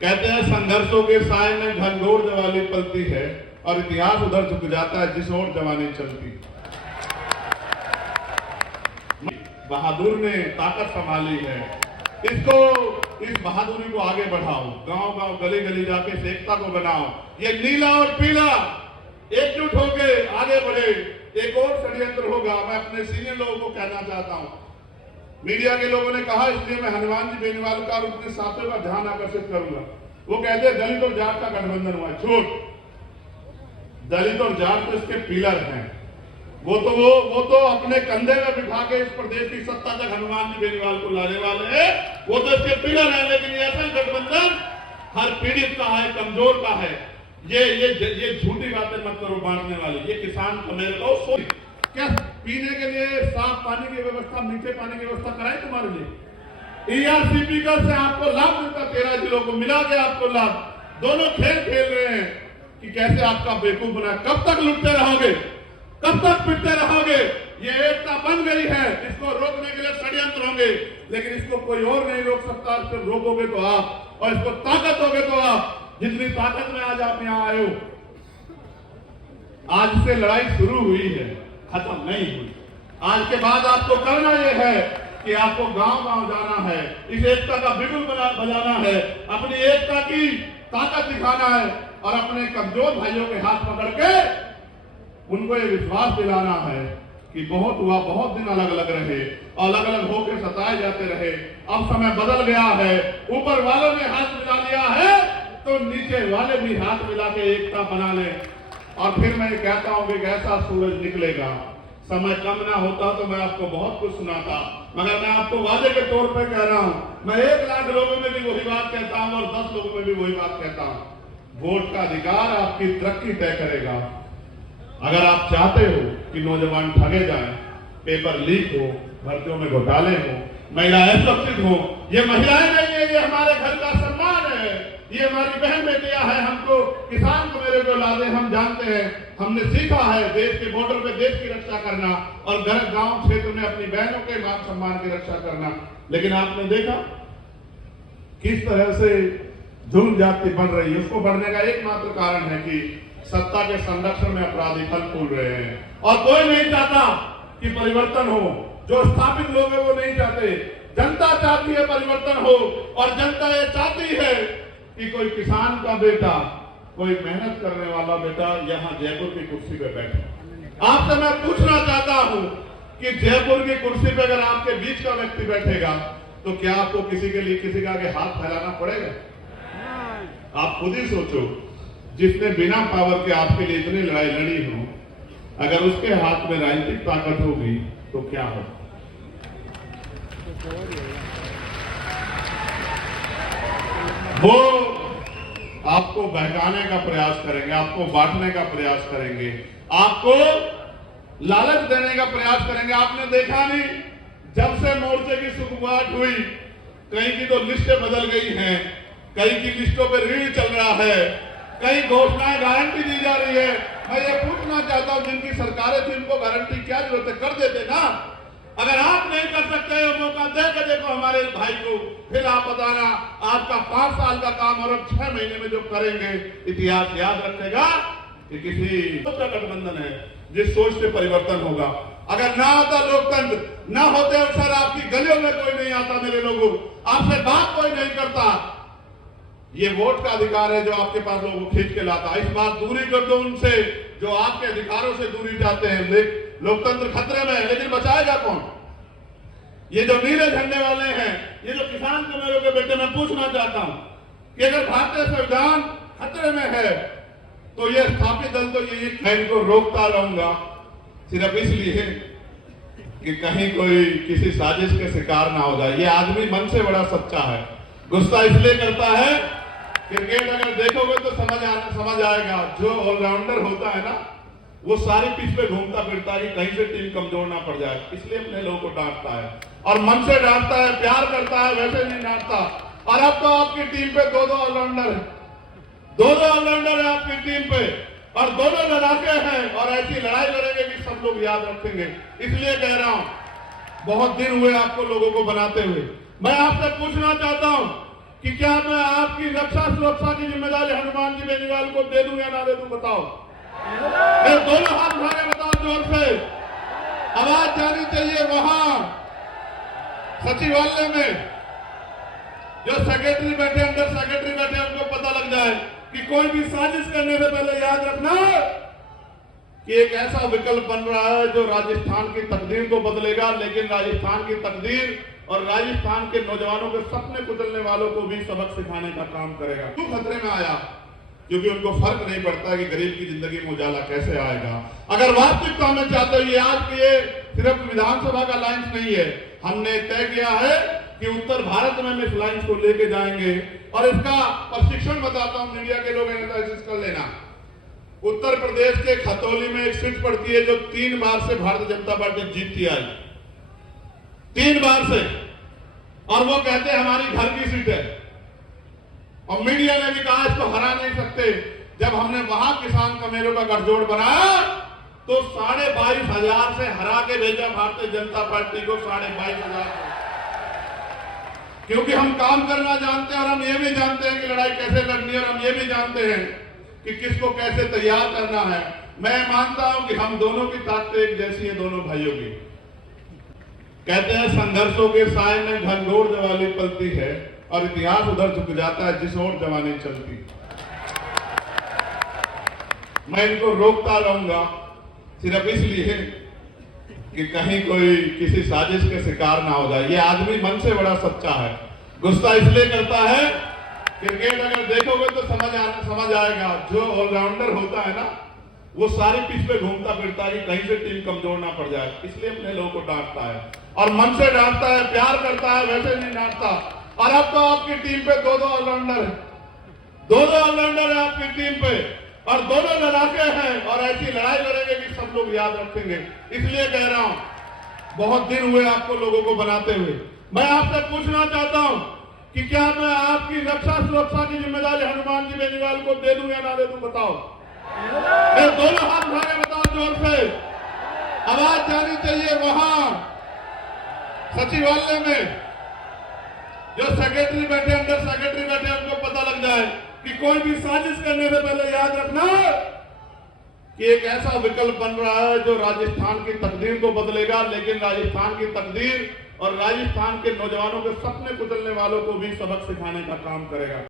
कहते हैं संघर्षों के साए में घनघोर जवानी पलती है और इतिहास उधर झुक जाता है जिस ओर जवानी चलती। बहादुर ने ताकत संभाली है, इस बहादुरी को आगे बढ़ाओ, गांव गांव गली गली जाके इस एकता को बनाओ। ये नीला और पीला एकजुट होके आगे बढ़े। एक और षड्यंत्र होगा, मैं अपने सीनियर लोगों को कहना चाहता हूं। मीडिया के लोगों ने कहा, इसलिए मैं हनुमान जी बेनीवाल का और उनके साथियों का ध्यान आकर्षित करूंगा। वो कहते हैं दलित और जाट का गठबंधन हुआ। झूठ। दलित और जाट तो इसके पिलर हैं। वो तो अपने कंधे में बिठा के इस प्रदेश की सत्ता तक हनुमान जी बेनीवाल को लाने वाले हैं। वो तो इसके पिलर हैं। लेकिन ये असल गठबंधन हर पीड़ित का है, कमजोर का है। ये झूठी बातें मत करो बांटने वाली। ये किसान को मेरे को क्या पीने के लिए साफ पानी की व्यवस्था, मीठे पानी की व्यवस्था कराए तुम्हारे लिए। ERCP का से आपको लाभ मिलता, 13 जिलों को मिला के आपको लाभ। दोनों खेल खेल रहे हैं कि कैसे आपका बेवकूफ बना। कब तक लुटते रहोगे, कब तक पिटते रहोगे? ये एकता बन गई है, इसको रोकने के लिए षड्यंत्र होंगे, लेकिन इसको कोई और नहीं रोक सकता। सिर्फ रोकोगे तो आप, और इसको ताकत दोगे तो आप। जितनी ताकत में आज आप यहां आए हो, आज से लड़ाई शुरू हुई है, खत्म नहीं हुई। आज के बाद आपको करना यह है कि आपको गांव गांव जाना है, इस एकता का बिगुल बजाना है, अपनी एकता की ताकत दिखाना है और अपने कमजोर भाइयों के हाथ पकड़ के उनको ये विश्वास दिलाना है कि बहुत हुआ, बहुत दिन अलग अलग रहे, अलग अलग होकर सताए जाते रहे। अब समय बदल गया है, ऊपर वालों ने हाथ मिला लिया है तो नीचे वाले भी हाथ मिला के एकता बना लें। और फिर मैं कहता हूं कि ऐसा सूरज निकलेगा। समय कम ना होता तो मैं आपको बहुत कुछ सुनाता, मगर मैं आपको वादे के तौर पर कह रहा हूं। मैं 1 लाख लोगों में भी वही बात कहता हूं और 10 लोगों में भी वही बात कहता हूं। वोट का अधिकार आपकी तरक्की तय करेगा। अगर आप चाहते हो कि नौजवान ठगे जाएं, पेपर लीक हो, भर्तियों में घोटाले हो, महिलाएं सुरक्षित हो, ये महिलाएं नहीं है, ये हमारे घर का सम्मान है, ये हमारी बहन बेटियां हैं। हमको किसान को मेरे को लादे, हम जानते हैं, हमने सीखा है देश के बॉर्डर पे देश की रक्षा करना और घर गांव क्षेत्र में अपनी बहनों के मान सम्मान की रक्षा करना। लेकिन आपने देखा किस तरह से जुल्म जाति बढ़ रही है। उसको बढ़ने का एकमात्र कारण है कि सत्ता के संरक्षण में अपराधी फल फूल रहे हैं और कोई नहीं चाहता कि परिवर्तन हो। जो स्थापित लोग हैं वो नहीं चाहते, जनता चाहती है परिवर्तन हो। और जनता ये चाहती है कि कोई किसान का बेटा, कोई मेहनत करने वाला बेटा यहाँ जयपुर की कुर्सी पे बैठे। आपसे मैं पूछना चाहता हूँ कि जयपुर की कुर्सी पे अगर आपके बीच का व्यक्ति बैठेगा तो क्या आपको किसी के लिए किसी का आगे हाथ फैलाना पड़ेगा? आप खुद ही सोचो, जिसने बिना पावर के आपके लिए इतनी लड़ाई लड़ी हो, अगर उसके हाथ में राजनीतिक ताकत होगी तो क्या हो? वो आपको बहकाने का प्रयास करेंगे, आपको बांटने का प्रयास करेंगे, आपको लालच देने का प्रयास करेंगे। आपने देखा नहीं, जब से मोर्चे की शुरुआत हुई, कहीं की तो लिस्टें बदल गई हैं, कहीं की लिस्टों पर ऋण चल रहा है, कई घोषणाएं गारंटी दी जा रही है। मैं ये पूछना चाहता हूं, जिनकी सरकारें थी उनको गारंटी क्या जरूरत है? कर देते ना। अगर आप नहीं कर सकते हो, मौका दे के देखो हमारे भाई को, फिर आप बताना आपका 5 साल का काम और अब 6 महीने में जो करेंगे, इतिहास याद रखेगा कि किसी गठबंधन है जिस सोच से परिवर्तन होगा। अगर ना आता लोकतंत्र, ना होते अवसर, आपकी गलियों में कोई नहीं आता, मेरे लोगों आपसे बात कोई नहीं करता। ये वोट का अधिकार है जो आपके पास लोगों को खींच के लाता है। इस बात दूरी कर दो उनसे जो आपके अधिकारों से दूरी चाहते हैं। लोकतंत्र खतरे में है, लेकिन बचाएगा कौन? ये जो नीले झंडे वाले हैं, ये जो किसान को मेरे के बेटे, मैं पूछना चाहता हूं कि अगर भारतीय संविधान खतरे में है तो ये स्थापित दल तो ये मैं इनको रोकता रहूंगा सिर्फ इसलिए कि कहीं कोई किसी साजिश के शिकार ना हो जाए। ये आदमी मन से बड़ा सच्चा है। गुस्सा इसलिए करता है, क्रिकेट अगर देखोगे तो समझ आएगा, जो ऑलराउंडर होता है ना, वो सारी पिच पे घूमता फिरता है कि कहीं से टीम कमजोर ना पड़ जाए, इसलिए अपने लोगों को डांटता है और मन से डांटता है, प्यार करता है, वैसे नहीं डांटता। और अब तो आपकी टीम पे 2-2 ऑलराउंडर है, 2-2 ऑलराउंडर है आपकी टीम पे और दोनों लड़ाके हैं और ऐसी लड़ाई लड़ेंगे कि सब लोग याद रखेंगे। इसलिए कह रहा हूं, बहुत दिन हुए आपको लोगों को बनाते हुए। मैं आपसे पूछना चाहता हूं कि क्या मैं आपकी रक्षा सुरक्षा की जिम्मेदारी हनुमान जी बेनीवाल को दे दूं या ना दे दूं, बताओ। मैं दोनों हाथ उठा के बताओ जोर से, आवाज जानी चाहिए। वहां सचिवालय में जो सेक्रेटरी बैठे, अंडर सेक्रेटरी बैठे, उनको पता लग जाए कि कोई भी साजिश करने से पहले याद रखना कि एक ऐसा विकल्प बन रहा है जो राजस्थान की तकदीर को बदलेगा, लेकिन राजस्थान की तकदीर और राजस्थान के नौजवानों के सपने कुचलने वालों को भी सबक सिखाने का काम करेगा। क्यों खतरे में आया? क्योंकि उनको फर्क नहीं पड़ता कि गरीब की जिंदगी में उजाला कैसे आएगा। अगर वास्तविकता में चाहते हो, ये आज के सिर्फ विधानसभा का लाइन्स नहीं है, हमने तय किया है कि उत्तर भारत में हम इस लाइन्स को लेके जाएंगे और इसका प्रशिक्षण बताता हूं, मीडिया के लोग एनालिसिस कर लेना। उत्तर प्रदेश के खतौली में एक सीट पड़ती है जो 3 बार से भारतीय जनता पार्टी जीतती आई, 3 बार से, और वो कहते हैं हमारी घर की सीट है, और मीडिया ने भी कहा इसको हरा नहीं सकते। जब हमने वहां किसान कमेरों का गठजोड़ बनाया तो 22,500 से हरा के भेजा भारतीय जनता पार्टी को, 22,500, क्योंकि हम काम करना जानते हैं और हम ये भी जानते हैं कि लड़ाई कैसे लड़नी है, और हम ये भी जानते हैं कि किसको कैसे तैयार करना है। मैं मानता हूं कि हम दोनों की ताकत एक जैसी है, दोनों भाइयों की। कहते हैं संघर्षों के साय में घनघोर जवानी पलती है और इतिहास उधर झुक जाता है जिस ओर जवानी चलती। मैं इनको रोकता रहूंगा सिर्फ इसलिए कि कहीं कोई किसी साजिश के शिकार ना हो जाए। ये आदमी मन से बड़ा सच्चा है, गुस्सा इसलिए करता है, क्रिकेट अगर देखोगे तो समझ आएगा, जो ऑलराउंडर होता है ना वो सारी पिच पे घूमता फिरता है कि कहीं से टीम कमजोर ना पड़ जाए, इसलिए अपने लोगों को डांटता है और मन से डांटता है, प्यार करता है, वैसे नहीं डांटता। और अब तो आपकी टीम पे 2-2 ऑलराउंडर है, 2-2 ऑलराउंडर है आपकी टीम पे, और दोनों लड़ाके हैं और ऐसी लड़ाई लड़ेंगे कि सब लोग याद रखेंगे। इसलिए कह रहा हूं, बहुत दिन हुए आपको लोगों को बनाते हुए। मैं आपसे पूछना चाहता हूं कि क्या मैं आपकी रक्षा सुरक्षा की जिम्मेदारी हनुमान जी बेनीवाल को दे दूं या ना दे दूं, बताओ। मैं दोनों हाथ उठा के बताओ जोर से, आवाज जानी चाहिए। वहां सचिवालय में जो सेक्रेटरी बैठे, अंडर सेक्रेटरी बैठे, उनको पता लग जाए कि कोई भी साजिश करने से पहले याद रखना कि एक ऐसा विकल्प बन रहा है जो राजस्थान की तकदीर को बदलेगा, लेकिन राजस्थान की तकदीर और राजस्थान के नौजवानों के सपने कुचलने वालों को भी सबक सिखाने का काम करेगा।